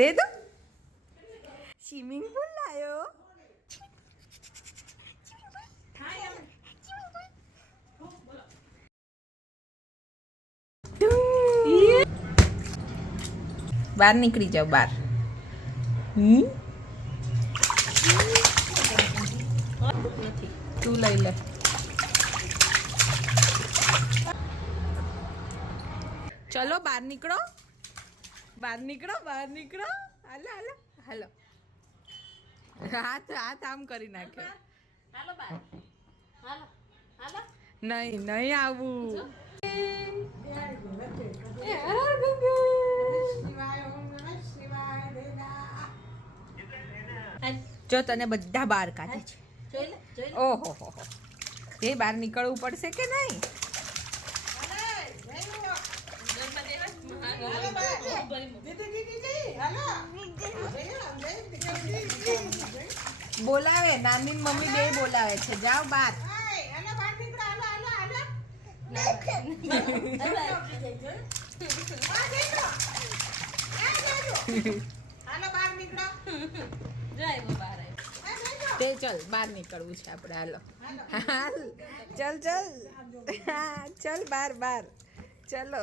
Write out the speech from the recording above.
દે દો swimming pool લાયો બહાર નીકળી જાવ બહાર તું લઈ લે ચલો બહાર નીકળો હાલો હાલો હાલો હાથ આમ કરી નાખ્યો હાલો બાર હાલો હાલો નહીં આવું જો તને બધા બહાર કાઢે છે ઓહો હો તે બહાર નીકળવું પડશે કે નહીં બોલાવે નાની મમ્મી બે બોલાવે છે જાઓ બહાર તે ચલ બહાર નીકળવું છે આપણે હાલ ચલ ચલ બહાર ચલો